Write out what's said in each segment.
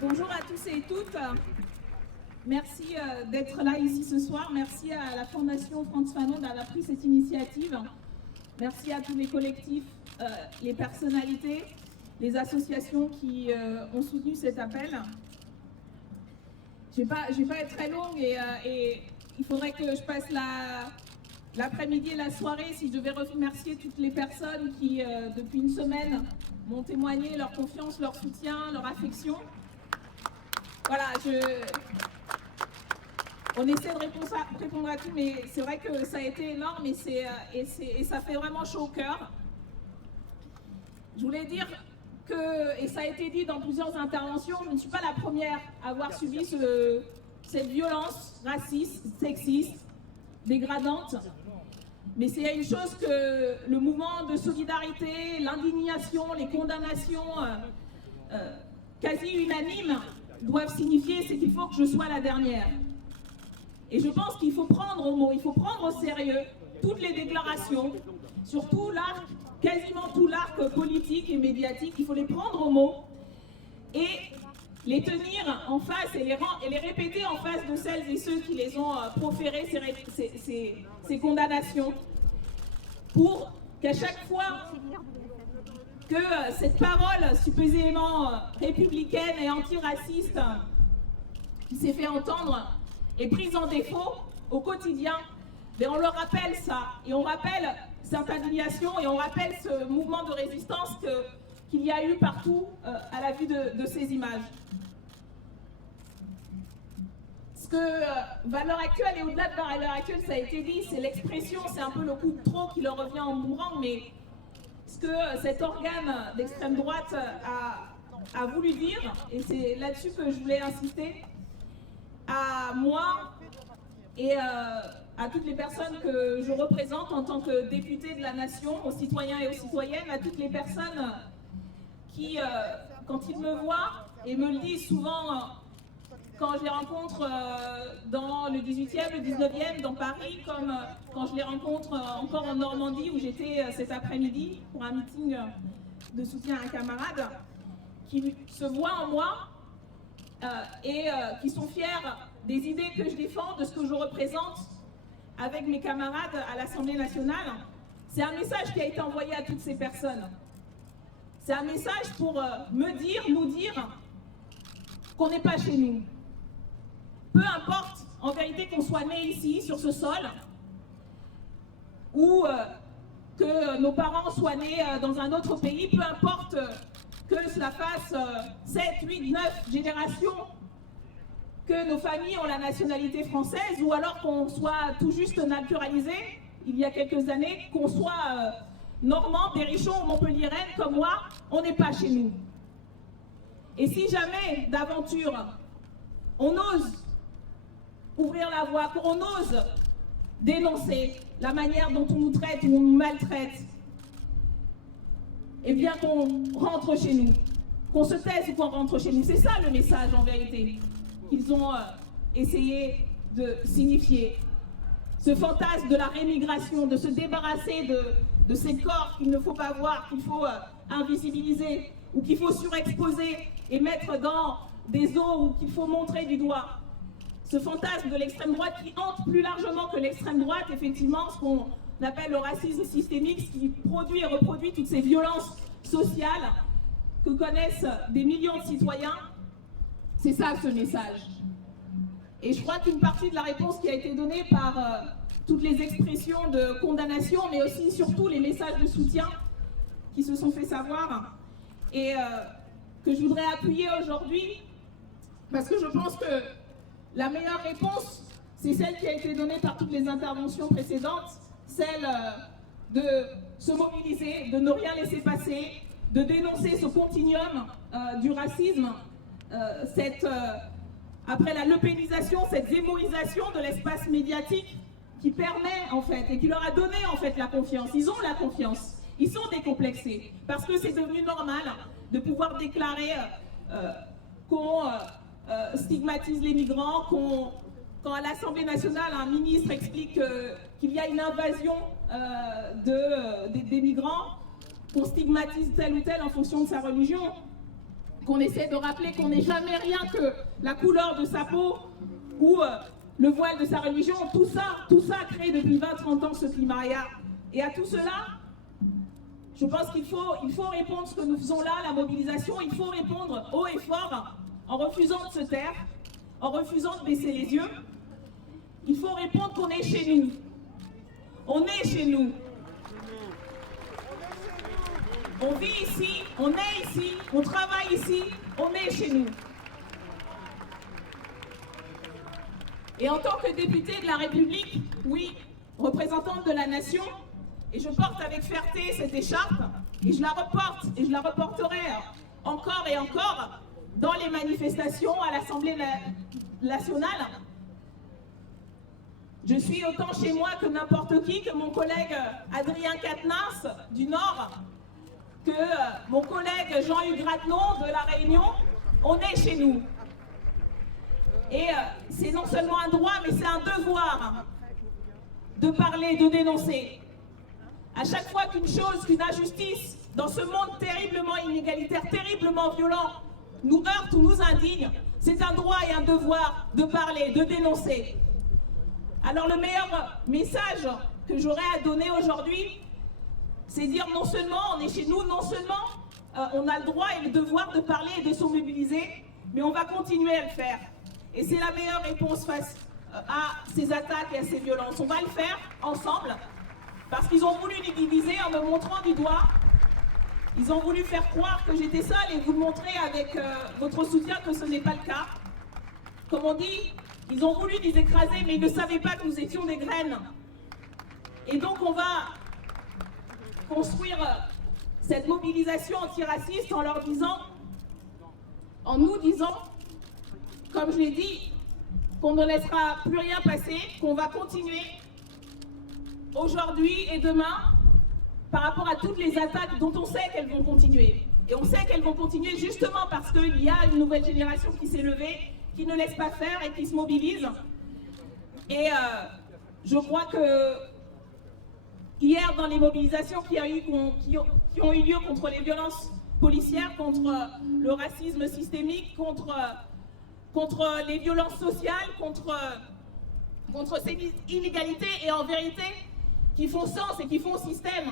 Bonjour à tous et toutes. Merci d'être là ici ce soir. Merci à la Fondation Frantz Fanon d'avoir pris cette initiative. Merci à tous les collectifs, les personnalités, les associations qui ont soutenu cet appel. Je vais pas être très longue et il faudrait que je passe l'après-midi et la soirée si je devais remercier toutes les personnes qui, depuis une semaine, m'ont témoigné leur confiance, leur soutien, leur affection. Voilà, on essaie de répondre à tout, mais c'est vrai que ça a été énorme et ça fait vraiment chaud au cœur. Je voulais dire que, et ça a été dit dans plusieurs interventions, je ne suis pas la première à avoir subi cette violence raciste, sexiste, dégradante. Mais c'est une chose que le mouvement de solidarité, l'indignation, les condamnations quasi unanimes doivent signifier, c'est qu'il faut que je sois la dernière. Et je pense qu'il faut prendre au mot, il faut prendre au sérieux toutes les déclarations, surtout l'arc, quasiment tout l'arc politique et médiatique, il faut les prendre au mot et les tenir en face et les répéter en face de celles et ceux qui les ont proféré ces condamnations, pour qu'à chaque fois que cette parole supposément républicaine et antiraciste qui s'est fait entendre est prise en défaut au quotidien, mais on leur rappelle ça, et on rappelle cette indignation, et on rappelle ce mouvement de résistance qu'il y a eu partout à la vue de ces images. Ce que valeur actuelle, et au-delà de valeur actuelle, ça a été dit, c'est l'expression, c'est un peu le coup de trop qui leur revient en boomerang, mais ce que cet organe d'extrême droite a voulu dire, et c'est là-dessus que je voulais insister, à moi et à toutes les personnes que je représente en tant que députée de la nation, aux citoyens et aux citoyennes, à toutes les personnes qui, quand ils me voient et me le disent souvent quand je les rencontre dans le 18e, le 19e, dans Paris, comme quand je les rencontre encore en Normandie où j'étais cet après-midi pour un meeting de soutien à un camarade, qui se voient en moi et qui sont fiers des idées que je défends, de ce que je représente avec mes camarades à l'Assemblée nationale. C'est un message qui a été envoyé à toutes ces personnes. C'est un message pour nous dire qu'on n'est pas chez nous. Peu importe, en vérité, qu'on soit né ici, sur ce sol, ou que nos parents soient nés dans un autre pays, peu importe que cela fasse 7, 8, 9 générations que nos familles ont la nationalité française, ou alors qu'on soit tout juste naturalisé, il y a quelques années, qu'on soit normand, berrichon ou montpelliéraine comme moi, on n'est pas chez nous. Et si jamais, d'aventure, on ose ouvrir la voie, qu'on ose dénoncer la manière dont on nous traite ou on nous maltraite, et bien qu'on rentre chez nous, qu'on se taise ou qu'on rentre chez nous. C'est ça le message en vérité qu'ils ont essayé de signifier. Ce fantasme de la rémigration, de se débarrasser de ces corps qu'il ne faut pas voir, qu'il faut invisibiliser ou qu'il faut surexposer et mettre dans des eaux ou qu'il faut montrer du doigt. Ce fantasme de l'extrême droite qui hante plus largement que l'extrême droite, effectivement, ce qu'on appelle le racisme systémique, qui produit et reproduit toutes ces violences sociales que connaissent des millions de citoyens. C'est ça ce message. Et je crois qu'une partie de la réponse qui a été donnée par toutes les expressions de condamnation, mais aussi surtout les messages de soutien qui se sont fait savoir et que je voudrais appuyer aujourd'hui, parce que je pense que la meilleure réponse, c'est celle qui a été donnée par toutes les interventions précédentes, celle de se mobiliser, de ne rien laisser passer, de dénoncer ce continuum du racisme, après la lepénisation, cette zémoisation de l'espace médiatique qui permet en fait, et qui leur a donné en fait la confiance. Ils ont la confiance, ils sont décomplexés, parce que c'est devenu normal de pouvoir déclarer qu'on stigmatise les migrants, quand à l'Assemblée nationale un ministre explique qu'il y a une invasion des migrants, qu'on stigmatise tel ou tel en fonction de sa religion, qu'on essaie de rappeler qu'on n'est jamais rien que la couleur de sa peau ou le voile de sa religion. Tout ça crée depuis 20-30 ans ce climat. Et à tout cela, je pense qu'il faut répondre ce que nous faisons là, la mobilisation. Il faut répondre haut et fort en refusant de se taire, en refusant de baisser les yeux. Il faut répondre qu'on est chez nous. On est chez nous. On vit ici, on est ici, on travaille ici, on est chez nous. Et en tant que députée de la République, oui, représentante de la nation, et je porte avec fierté cette écharpe, et je la reporte, et je la reporterai encore et encore dans les manifestations à l'Assemblée nationale. Je suis autant chez moi que n'importe qui, que mon collègue Adrien Quatennens du Nord, que mon collègue Jean-Hugues Rattenon de La Réunion. On est chez nous. Et c'est non seulement un droit, mais c'est un devoir de parler, de dénoncer. À chaque fois qu'une injustice dans ce monde terriblement inégalitaire, terriblement violent, nous heurte ou nous indigne, c'est un droit et un devoir de parler, de dénoncer. Alors le meilleur message que j'aurais à donner aujourd'hui, c'est dire non seulement on est chez nous, non seulement on a le droit et le devoir de parler et de se mobiliser, mais on va continuer à le faire. Et c'est la meilleure réponse face à ces attaques et à ces violences. On va le faire ensemble, parce qu'ils ont voulu nous diviser en me montrant du doigt. Ils ont voulu faire croire que j'étais seule et vous le montrer avec votre soutien que ce n'est pas le cas. Comme on dit, ils ont voulu nous écraser, mais ils ne savaient pas que nous étions des graines. Et donc on va construire cette mobilisation antiraciste en leur disant, en nous disant, comme je l'ai dit, qu'on ne laissera plus rien passer, qu'on va continuer aujourd'hui et demain par rapport à toutes les attaques dont on sait qu'elles vont continuer. Et on sait qu'elles vont continuer justement parce qu'il y a une nouvelle génération qui s'est levée, qui ne laisse pas faire et qui se mobilise. Et je crois que hier, dans les mobilisations qui ont eu lieu contre les violences policières, contre le racisme systémique, contre les violences sociales, contre ces inégalités, et en vérité, qui font sens et qui font système,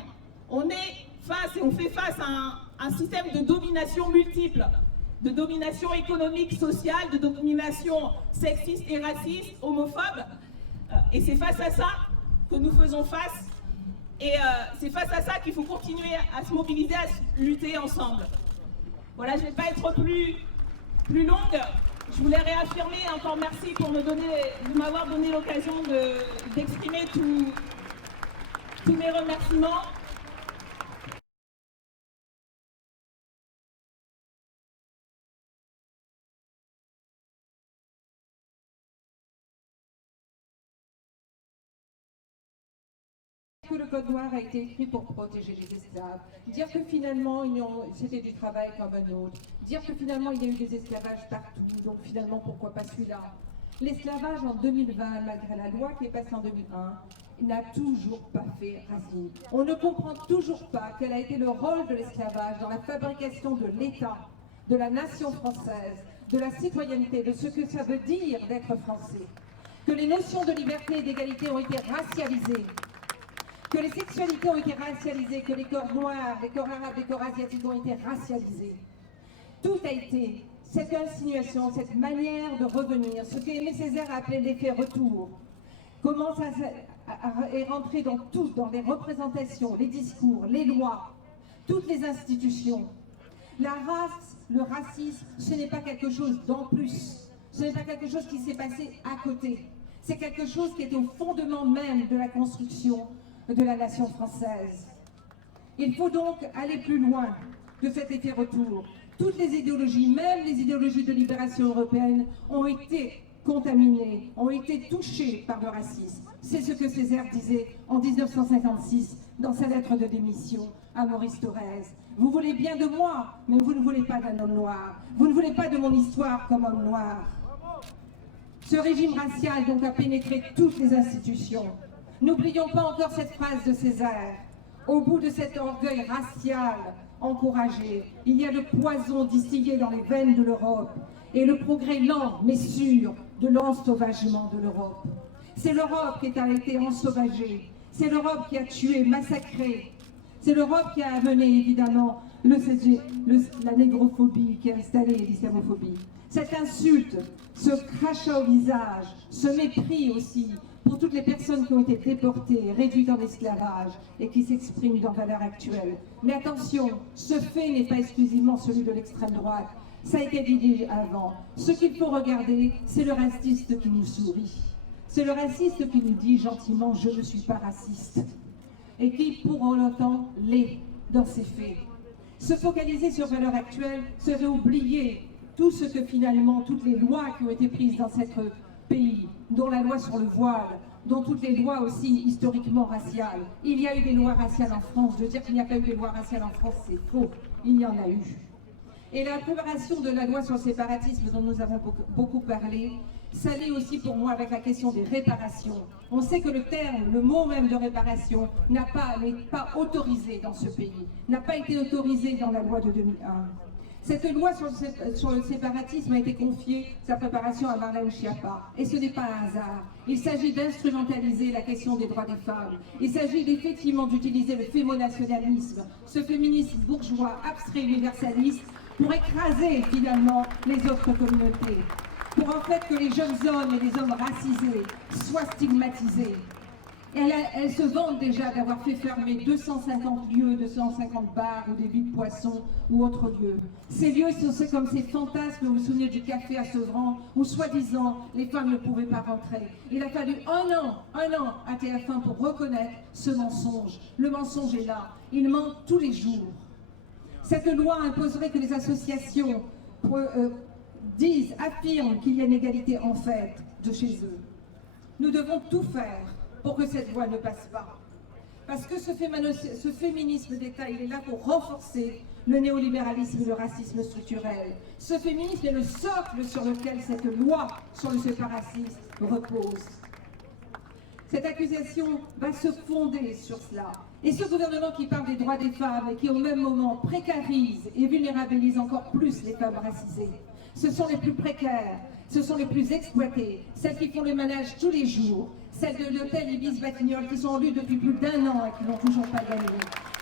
on est face et on fait face à un système de domination multiple, de domination économique, sociale, de domination sexiste et raciste, homophobe. Et c'est face à ça que nous faisons face. Et c'est face à ça qu'il faut continuer à se mobiliser, à lutter ensemble. Voilà, je ne vais pas être plus longue. Je voulais réaffirmer, encore merci pour de m'avoir donné l'occasion d'exprimer tous mes remerciements. Que le code noir a été écrit pour protéger les esclaves, dire que finalement c'était du travail comme un autre, dire que finalement il y a eu des esclavages partout, donc finalement pourquoi pas celui-là. L'esclavage en 2020, malgré la loi qui est passée en 2001, n'a toujours pas fait racine. On ne comprend toujours pas quel a été le rôle de l'esclavage dans la fabrication de l'État, de la nation française, de la citoyenneté, de ce que ça veut dire d'être français. Que les notions de liberté et d'égalité ont été racialisées, que les sexualités ont été racialisées, que les corps noirs, les corps arabes, les corps asiatiques ont été racialisés. Tout a été cette insinuation, cette manière de revenir, ce qu'Aimé Césaire a appelé l'effet retour, comment ça est rentré dans tout, dans les représentations, les discours, les lois, toutes les institutions. La race, le racisme, ce n'est pas quelque chose d'en plus, ce n'est pas quelque chose qui s'est passé à côté, c'est quelque chose qui est au fondement même de la construction de la nation française. Il faut donc aller plus loin de cet effet retour. Toutes les idéologies, même les idéologies de libération européenne, ont été contaminées, ont été touchées par le racisme. C'est ce que Césaire disait en 1956 dans sa lettre de démission à Maurice Thorez. Vous voulez bien de moi, mais vous ne voulez pas d'un homme noir. Vous ne voulez pas de mon histoire comme homme noir. Ce régime racial donc a pénétré toutes les institutions. N'oublions pas encore cette phrase de Césaire. Au bout de cet orgueil racial encouragé, il y a le poison distillé dans les veines de l'Europe et le progrès lent mais sûr de l'ensauvagement de l'Europe. C'est l'Europe qui a été ensauvagée, c'est l'Europe qui a tué, massacré, c'est l'Europe qui a amené évidemment la négrophobie, qui a installé l'islamophobie. Cette insulte, ce crachat au visage, ce mépris aussi pour toutes les personnes qui ont été déportées, réduites en esclavage et qui s'expriment dans valeurs actuelles. Mais attention, ce fait n'est pas exclusivement celui de l'extrême droite. Ça a été dit avant. Ce qu'il faut regarder, c'est le raciste qui nous sourit. C'est le raciste qui nous dit gentiment « je ne suis pas raciste » et qui, pour autant, l'est dans ses faits. Se focaliser sur valeurs actuelles serait oublier tout ce que finalement, toutes les lois qui ont été prises dans ce pays, dont la loi sur le voile, dont toutes les lois aussi historiquement raciales. Il y a eu des lois raciales en France. De dire qu'il n'y a pas eu de lois raciales en France, c'est faux. Il y en a eu. Et la préparation de la loi sur le séparatisme dont nous avons beaucoup parlé, ça l'est aussi pour moi avec la question des réparations. On sait que le terme, le mot même de réparation n'est pas autorisé dans ce pays, n'a pas été autorisé dans la loi de 2001. Cette loi sur le séparatisme a été confiée, sa préparation, à Marlène Schiappa. Et ce n'est pas un hasard. Il s'agit d'instrumentaliser la question des droits des femmes. Il s'agit effectivement d'utiliser le fémonationalisme, ce féminisme bourgeois, abstrait, universaliste, pour écraser finalement les autres communautés. Pour en fait que les jeunes hommes et les hommes racisés soient stigmatisés. Elles se vantent déjà d'avoir fait fermer 250 lieux, 250 bars ou des villes de poissons ou autres lieux. Ces lieux, c'est comme ces fantasmes, vous vous souvenez du café à Sevran, où soi-disant les femmes ne pouvaient pas rentrer. Il a fallu un an à TF1 pour reconnaître ce mensonge. Le mensonge est là, il ment tous les jours. Cette loi imposerait que les associations affirment qu'il y a une égalité en fait de chez eux. Nous devons tout faire pour que cette loi ne passe pas. Parce que ce féminisme d'État, il est là pour renforcer le néolibéralisme et le racisme structurel. Ce féminisme est le socle sur lequel cette loi sur le séparatisme repose. Cette accusation va se fonder sur cela. Et ce gouvernement qui parle des droits des femmes et qui au même moment précarise et vulnérabilise encore plus les femmes racisées, ce sont les plus précaires, ce sont les plus exploitées, celles qui font le ménage tous les jours, celles de l'hôtel Ibis-Batignolles qui sont en lutte depuis plus d'1 an et qui n'ont toujours pas gagné.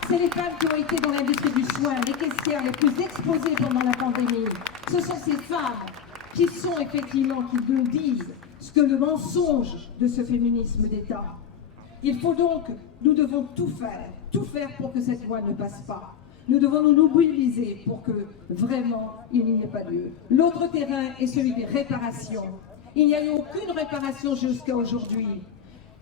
C'est les femmes qui ont été dans l'industrie du soin, les caissières les plus exposées pendant la pandémie. Ce sont ces femmes qui sont effectivement, qui nous disent ce que le mensonge de ce féminisme d'État. Il faut donc, nous devons tout faire pour que cette loi ne passe pas. Nous devons nous mobiliser pour que vraiment il n'y ait pas lieu. L'autre terrain est celui des réparations. Il n'y a eu aucune réparation jusqu'à aujourd'hui.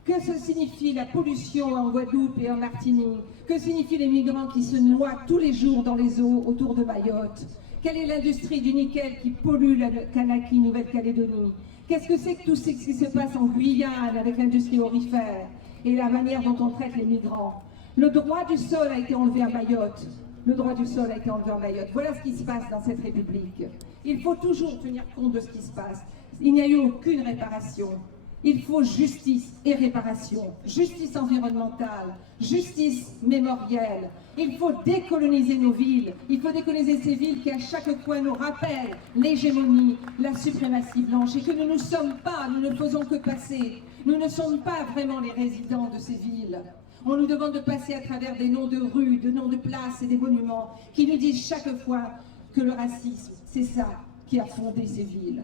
Que ce signifie la pollution en Guadeloupe et en Martinique? Que signifient les migrants qui se noient tous les jours dans les eaux autour de Mayotte? Quelle est l'industrie du nickel qui pollue la Kanaki, Nouvelle-Calédonie? Qu'est-ce que c'est que tout ce qui se passe en Guyane avec l'industrie aurifère et la manière dont on traite les migrants? Le droit du sol a été enlevé à Mayotte. Le droit du sol a été enlevé à Mayotte. Voilà ce qui se passe dans cette République. Il faut toujours tenir compte de ce qui se passe. Il n'y a eu aucune réparation. Il faut justice et réparation. Justice environnementale, justice mémorielle. Il faut décoloniser nos villes. Il faut décoloniser ces villes qui à chaque coin nous rappellent l'hégémonie, la suprématie blanche. Et que nous ne sommes pas, nous ne faisons que passer. Nous ne sommes pas vraiment les résidents de ces villes. On nous demande de passer à travers des noms de rues, de noms de places et des monuments qui nous disent chaque fois que le racisme, c'est ça qui a fondé ces villes.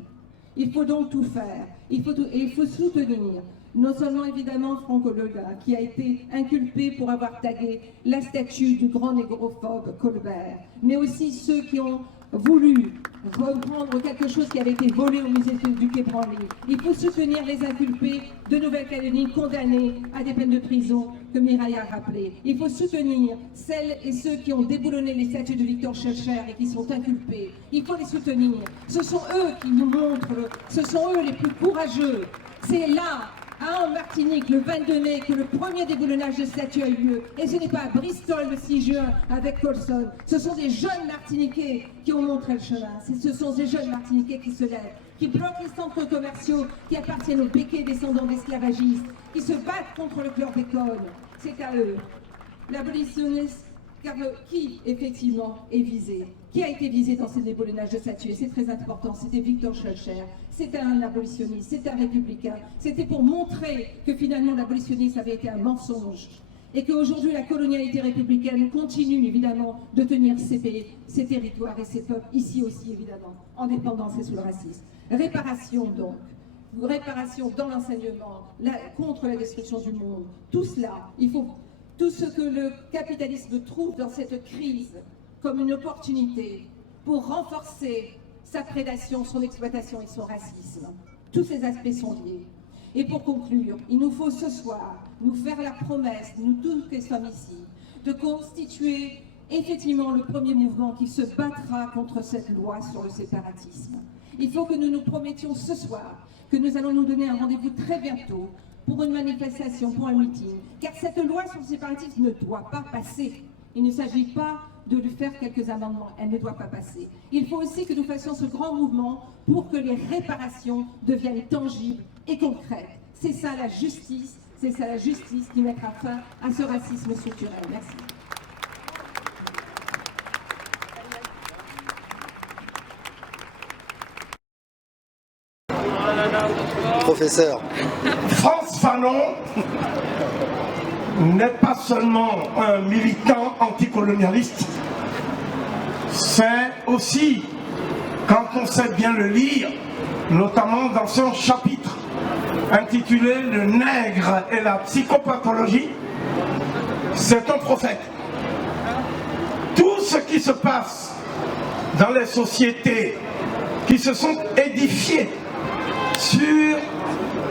Il faut donc tout faire, et il faut soutenir, non seulement évidemment Franco Lega, qui a été inculpé pour avoir tagué la statue du grand négrophobe Colbert, mais aussi ceux qui ont voulu reprendre quelque chose qui avait été volé au musée du Quai Branly. Il faut soutenir les inculpés de Nouvelle-Calédonie condamnés à des peines de prison, que Mireille a rappelé. Il faut soutenir celles et ceux qui ont déboulonné les statues de Victor Schœlcher et qui sont inculpés. Il faut les soutenir. Ce sont eux qui nous montrent, ce sont eux les plus courageux. C'est là, en Martinique, le 22 mai, que le premier déboulonnage de statues a eu lieu. Et ce n'est pas à Bristol le 6 juin avec Colson. Ce sont des jeunes Martiniquais qui ont montré le chemin. Ce sont des jeunes Martiniquais qui se lèvent, qui bloquent les centres commerciaux qui appartiennent aux béquets descendants d'esclavagistes, qui se battent contre le chlordécone. C'est à eux. L'abolitionniste, car qui effectivement est visé? Qui a été visé dans ces déboulonnages de statues? C'est très important, c'était Victor Schœlcher, c'était un abolitionniste, c'était un républicain, c'était pour montrer que finalement l'abolitionnisme avait été un mensonge et qu'aujourd'hui la colonialité républicaine continue évidemment de tenir ces pays, ces territoires et ces peuples, ici aussi évidemment, en dépendance et sous le racisme. Réparation donc, réparation dans l'enseignement, contre la destruction du monde, tout cela, il faut, tout ce que le capitalisme trouve dans cette crise comme une opportunité pour renforcer sa prédation, son exploitation et son racisme. Tous ces aspects sont liés. Et pour conclure, il nous faut ce soir nous faire la promesse, nous tous qui sommes ici, de constituer effectivement le premier mouvement qui se battra contre cette loi sur le séparatisme. Il faut que nous nous promettions ce soir que nous allons nous donner un rendez-vous très bientôt pour une manifestation, pour un meeting, car cette loi sur le séparatisme ne doit pas passer. Il ne s'agit pas de lui faire quelques amendements, elle ne doit pas passer. Il faut aussi que nous fassions ce grand mouvement pour que les réparations deviennent tangibles et concrètes. C'est ça la justice, c'est ça la justice qui mettra fin à ce racisme structurel. Merci. Professeur. Frantz Fanon n'est pas seulement un militant anticolonialiste, c'est aussi, quand on sait bien le lire, notamment dans son chapitre intitulé « Le nègre et la psychopathologie », c'est un prophète. Tout ce qui se passe dans les sociétés qui se sont édifiées sur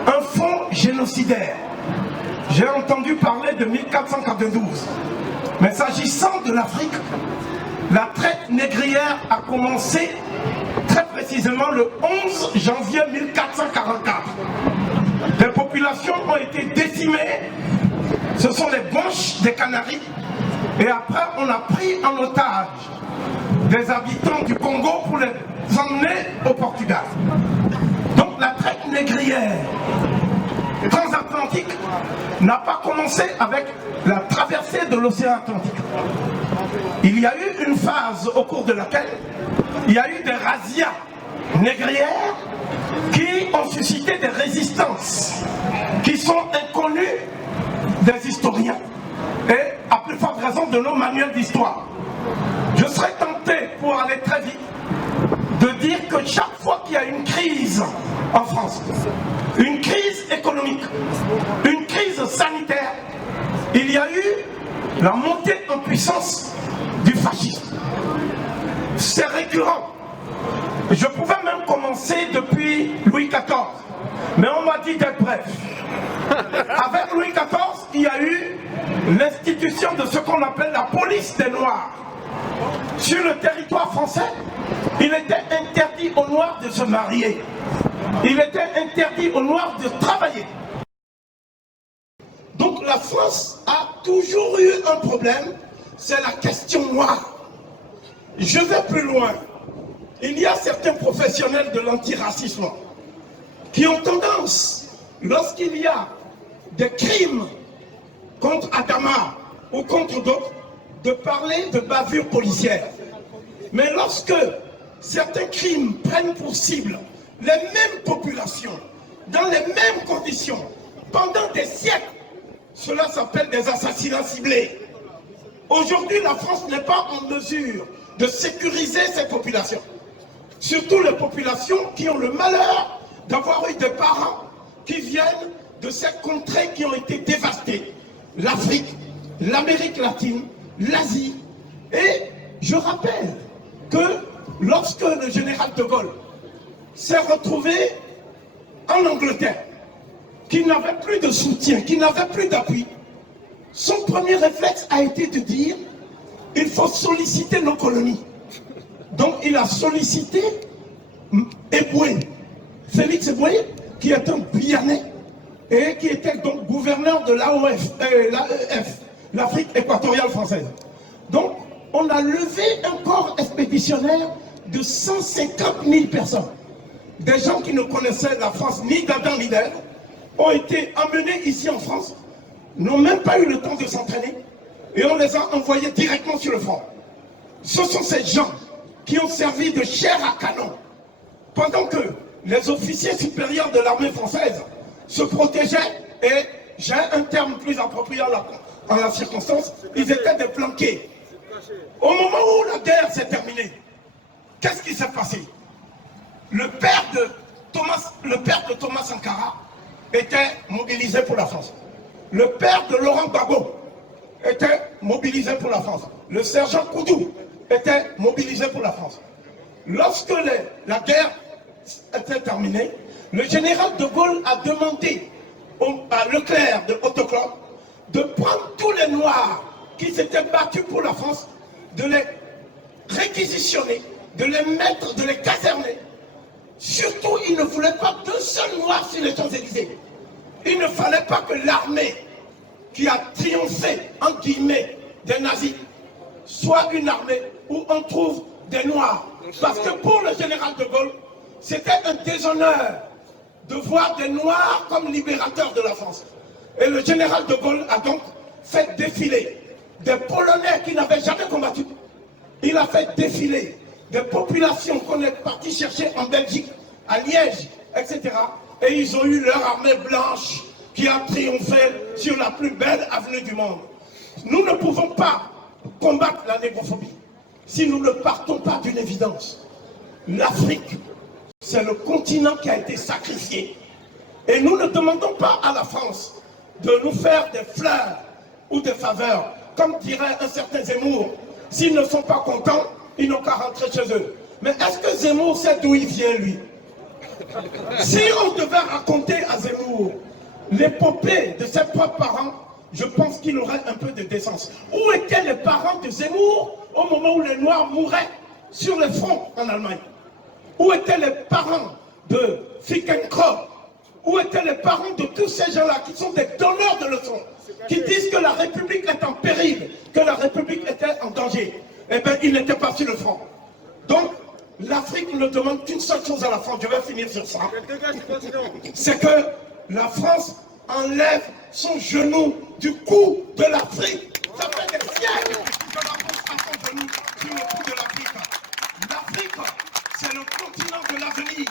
un fond génocidaire. J'ai entendu parler de 1492. Mais s'agissant de l'Afrique, la traite négrière a commencé très précisément le 11 janvier 1444. Les populations ont été décimées. Ce sont les Blanches des Canaries. Et après, on a pris en otage des habitants du Congo pour les emmener au Portugal. Donc la traite négrière transatlantique n'a pas commencé avec la traversée de l'océan Atlantique. Il y a eu une phase au cours de laquelle il y a eu des razzias négrières qui ont suscité des résistances qui sont inconnues des historiens et à plus forte raison de nos manuels d'histoire. Je serais tenté, pour aller très vite, de dire que chaque fois qu'il y a une crise en France, une crise économique, une crise sanitaire, il y a eu la montée en puissance du fascisme. C'est récurrent. Je pouvais même commencer depuis Louis XIV, mais on m'a dit d'être bref. Avec Louis XIV, il y a eu l'institution de ce qu'on appelle la police des Noirs. Sur le territoire français, il était interdit aux Noirs de se marier. Il était interdit aux Noirs de travailler. Donc la France a toujours eu un problème, c'est la question noire. Je vais plus loin. Il y a certains professionnels de l'antiracisme qui ont tendance, lorsqu'il y a des crimes contre Adama ou contre d'autres, de parler de bavure policière. Mais lorsque certains crimes prennent pour cible les mêmes populations, dans les mêmes conditions, pendant des siècles, cela s'appelle des assassinats ciblés. Aujourd'hui, la France n'est pas en mesure de sécuriser ces populations. Surtout les populations qui ont le malheur d'avoir eu des parents qui viennent de ces contrées qui ont été dévastées. L'Afrique, l'Amérique latine, l'Asie. Et je rappelle que lorsque le général de Gaulle s'est retrouvé en Angleterre, qui n'avait plus de soutien, qui n'avait plus d'appui, son premier réflexe a été de dire il faut solliciter nos colonies. Donc il a sollicité Eboué, Félix Eboué, qui est un Guyanais et qui était donc gouverneur de l'AEF, l'Afrique équatoriale française. Donc on a levé un corps expéditionnaire de 150 000 personnes. Des gens qui ne connaissaient la France ni d'Adam ni d'Ève ont été amenés ici en France, n'ont même pas eu le temps de s'entraîner et on les a envoyés directement sur le front. Ce sont ces gens qui ont servi de chair à canon pendant que les officiers supérieurs de l'armée française se protégeaient et, j'ai un terme plus approprié en la circonstance, ils étaient déplanqués. Au moment où la guerre s'est terminée, qu'est-ce qui s'est passé? Le père de Thomas Sankara était mobilisé pour la France. Le père de Laurent Gbagbo était mobilisé pour la France. Le sergent Koudou était mobilisé pour la France. Lorsque la guerre était terminée, le général de Gaulle a demandé à Leclerc de Haute-Club de prendre tous les Noirs qui s'étaient battus pour la France, de les réquisitionner, de les mettre, de les caserner. Surtout, il ne voulait pas d'un seul Noir sur les Champs-Élysées. Il ne fallait pas que l'armée qui a triomphé, entre guillemets, des nazis, soit une armée où on trouve des Noirs. Parce que pour le général de Gaulle, c'était un déshonneur de voir des Noirs comme libérateurs de la France. Et le général de Gaulle a donc fait défiler des Polonais qui n'avaient jamais combattu. Il a fait défiler des populations qu'on est parti chercher en Belgique, à Liège, etc. Et ils ont eu leur armée blanche qui a triomphé sur la plus belle avenue du monde. Nous ne pouvons pas combattre la négrophobie si nous ne partons pas d'une évidence. L'Afrique, c'est le continent qui a été sacrifié. Et nous ne demandons pas à la France de nous faire des fleurs ou des faveurs. Comme dirait un certain Zemmour, s'ils ne sont pas contents, ils n'ont qu'à rentrer chez eux. Mais est-ce que Zemmour sait d'où il vient, lui? Si on devait raconter à Zemmour l'épopée de ses propres parents, je pense qu'il aurait un peu de décence. Où étaient les parents de Zemmour au moment où les Noirs mouraient sur les fronts en Allemagne? Où étaient les parents de Fickenkropp? Où étaient les parents de tous ces gens-là qui sont des donneurs de leçons, qui disent que la République est en péril, que la République était en danger? Eh bien, ils n'étaient pas sur le front. Donc, l'Afrique ne demande qu'une seule chose à la France, je vais finir sur ça, c'est que la France enlève son genou du cou de l'Afrique. Ça fait des siècles que la France a son genou sur le cou de l'Afrique. L'Afrique, c'est le continent de l'avenir.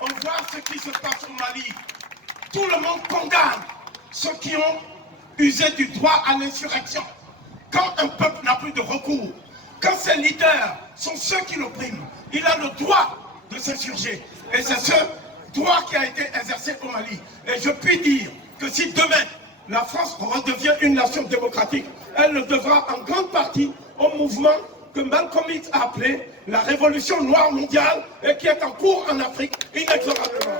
On voit ce qui se passe au Mali. Tout le monde condamne ceux qui ont usé du droit à l'insurrection. Quand un peuple n'a plus de recours, quand ses leaders sont ceux qui l'oppriment, il a le droit de s'insurger. Et c'est ce droit qui a été exercé au Mali. Et je puis dire que si demain, la France redevient une nation démocratique, elle le devra en grande partie au mouvement que Malcolm X a appelé la révolution noire mondiale et qui est en cours en Afrique inexorablement.